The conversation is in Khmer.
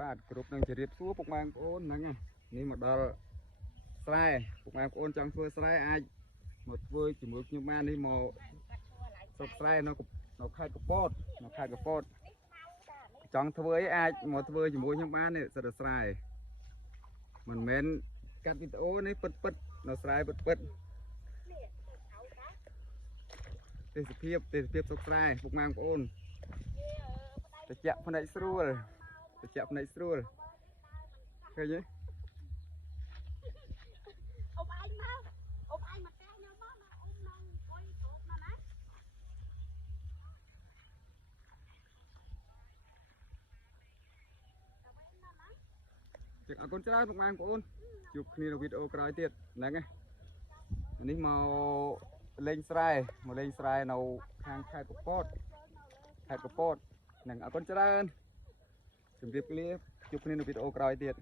បាទគ្រប់នឹងជម្រាបសួរពុកម៉ែបងប្អូនហ្នឹងនេះមកដល់ស្រែពុកម៉ែបងប្អូនចង់ធ្វើស្រែអាចមកធ្វើជាមួយខ្ញុំបាននេះមកស្រុកស្រែនៅខេត្តកពតចង់ធ្វើអីអាចមកធ្វើជាមួយខ្ញុំបាននេះសិតស្រែមិនមែនកាត់វីដេអូនេះពិតនៅស្រែពិតទេសភាពស្រុកស្រែពុកម៉ែបងប្អូនត្រជាក់ភ្នែកស្រួលឃើញទេអូបឯងមកកែខ្ញុំមកណាអ៊ំនងអុយគ្រប់ណាណាចឹងអរគុណច្រើនពុកម៉ែបងប្អូនជួបគ្នានៅវីដេអូក្រោយទៀតហ្នឹងឯងនេះមកលេងស្រែនៅខាងខេត្តកពតហ្នឹងអរគុណច្រើនជម្រាបលាជួបគ្នានៅវីដេអូក្រោយទៀត